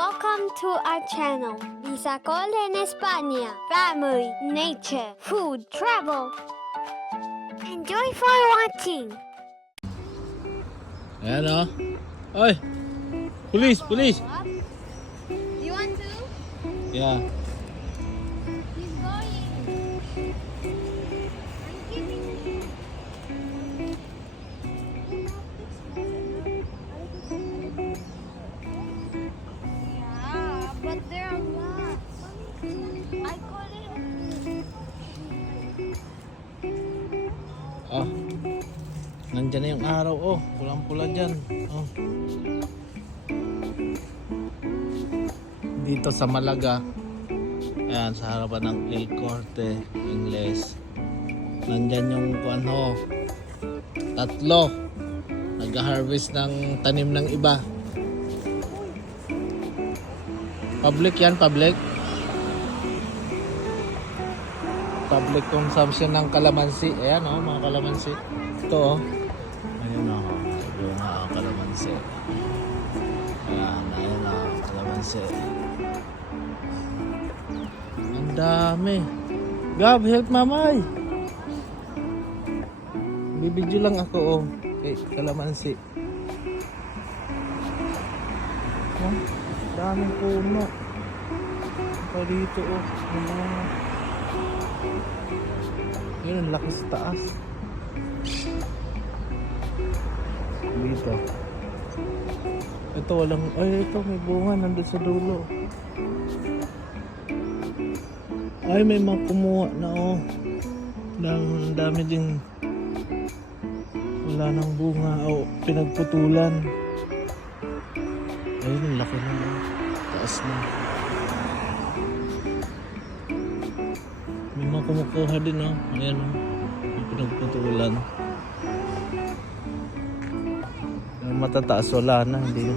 Welcome to our channel, Bisacol en España. Family, nature, food, travel. Enjoy for watching. Ayan o. Oy! Police! Police! You want to? Yeah. He's going. I'm giving you. Yeah, but there are lots. I call it. Oh. Nandyan na yung araw. Oh. Pulang-pula dyan. Oh. Dito sa Malaga. Ayan, sa harapan ng El Corte Ingles. Nandyan yung ano, tatlo. Nag-harvest ng tanim ng iba. Public yan, public. Public consumption ng kalamansi. Ayan o, mga kalamansi. Ito o. Ayun o, yung kalamansi. Ayan, ayun o, kalamansi. Ang dami. Gab, help mamay. Bibidyo lang ako o. Kalamansi. Oh, daming puno. Pa dito o. Yun, ang laki sa taas. Dito. Ito walang, ay ito may bunga nandun sa dulo. Ay may mga kumuha na oh. Ang dami ding wala nang bunga o pinagputulan. Ayun, ang laki na oh. Taas na. May mga kumukuha din oh. Ayan oh. May pinagputulan. Yung matataas wala na. Hindi na.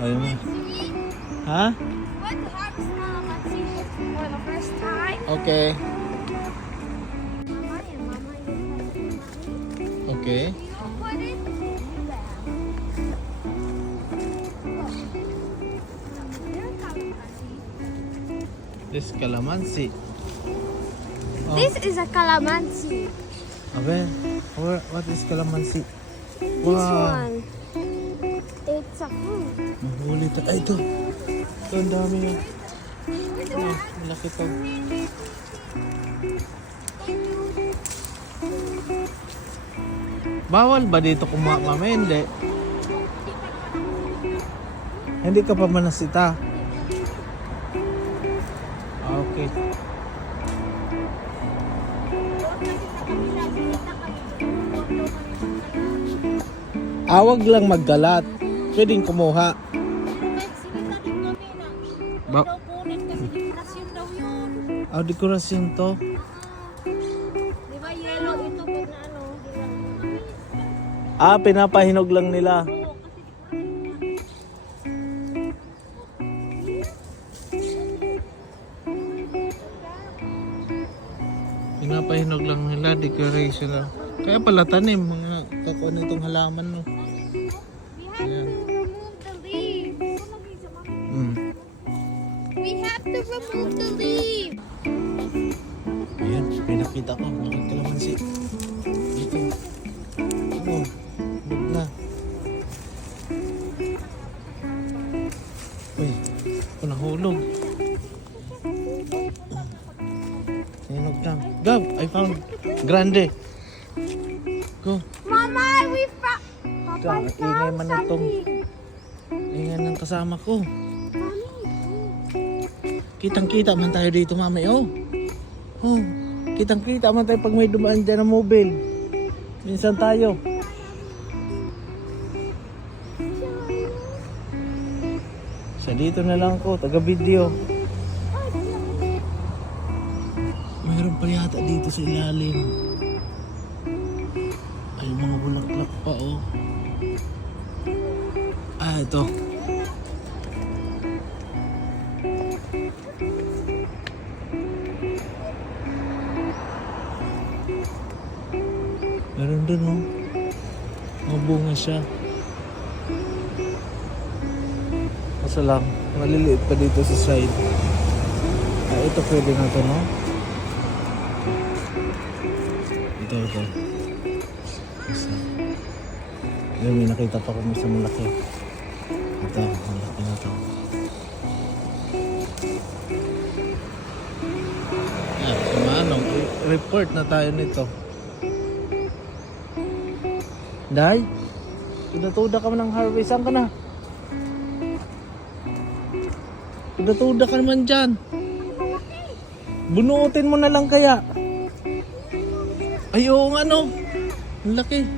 Ayun na. Ha? What to harvest calamansi for the first time? Okay. Mama and Mama, you have it. Okay. You put it in the bag. This calamansi. Oh. This is a calamansi. Abe, what is calamansi? This Wow. one. It's a fruit. Mahuli ito. Ay, ito. Ito, ang dami yan. Oh, malaki ito. Bawal ba dito kumuha, mama? Hindi. Hindi ka pa manasita. Okay. Awag lang maggalat. Pwedeng kumuha. Ba dekorasyon to. Di ba yellow ito pag na ano? Pinapahinog lang nila. Pinapahinog lang nila, decoration lang. Kaya pala tanim, mga kakuha nitong halaman no. We have Ayan. to remove the leaves. We have to remove the leaves. Ayan, pinakita ko, malaking kalamansi. Dito. Oh, huwag na. Uy, ako nahulog. Hinog lang. Gab, I found grande. Go. Mama, we found. Ika, ingay man itong ingay ng kasama ko. Kitang-kita man tayo dito, mami. Oh. Oh. Kitang-kita man tayo pag may dumaan dyan ng mobile. Minsan tayo. Sa dito na lang ko, taga-video. Mayroon pa yata dito sa ilalim. Ay, mga bulaklak pa, oh. Ito. Meron dun, oh. Mga bunga siya. Kaso lang, maliliit pa dito sa side. Ah, ito pwede na to, no? Ito. Isa. Ayun, may nakita pa kung isa malaki. Ito, malaki na to. Yan, so manong, report na tayo nito. Day, tuda-tuda ka man ng harvest. Saan ka na? Tuda-tuda ka naman dyan. Bunuotin mo na lang kaya. Ay, oo nga no. Ang laki.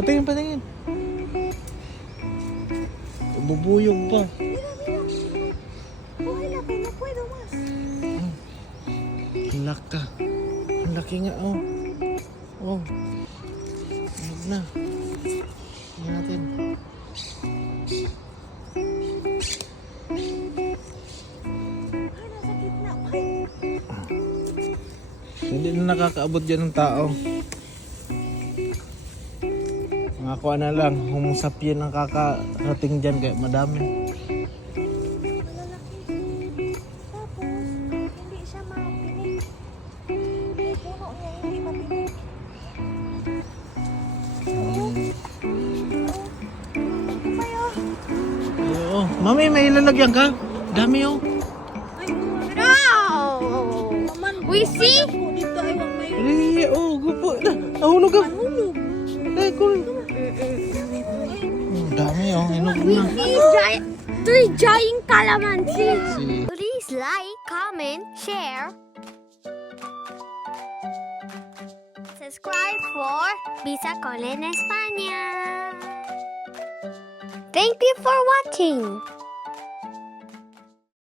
Patingin. Bubuyog pa. Hilak ka. Ang laki nga, oh. Oh. Huwag na. Tingnan natin. Hindi na nakakaabot dyan ng tao. Mga kuha na lang, homo sapien ang kakarating dyan kaya madami. Hindi siya mapinig. May puno niya, hindi mapinig. Oo. Mami, may ilalagyan ka? Dami oh. No! We see? Dito ay wag may Really? Oh, gupo. Nahulog ka. Eh, cool. Dami oh, hinog na. Three giant calamansi. Si Please like, comment, share. Subscribe for Visa Call en España. Thank you for watching.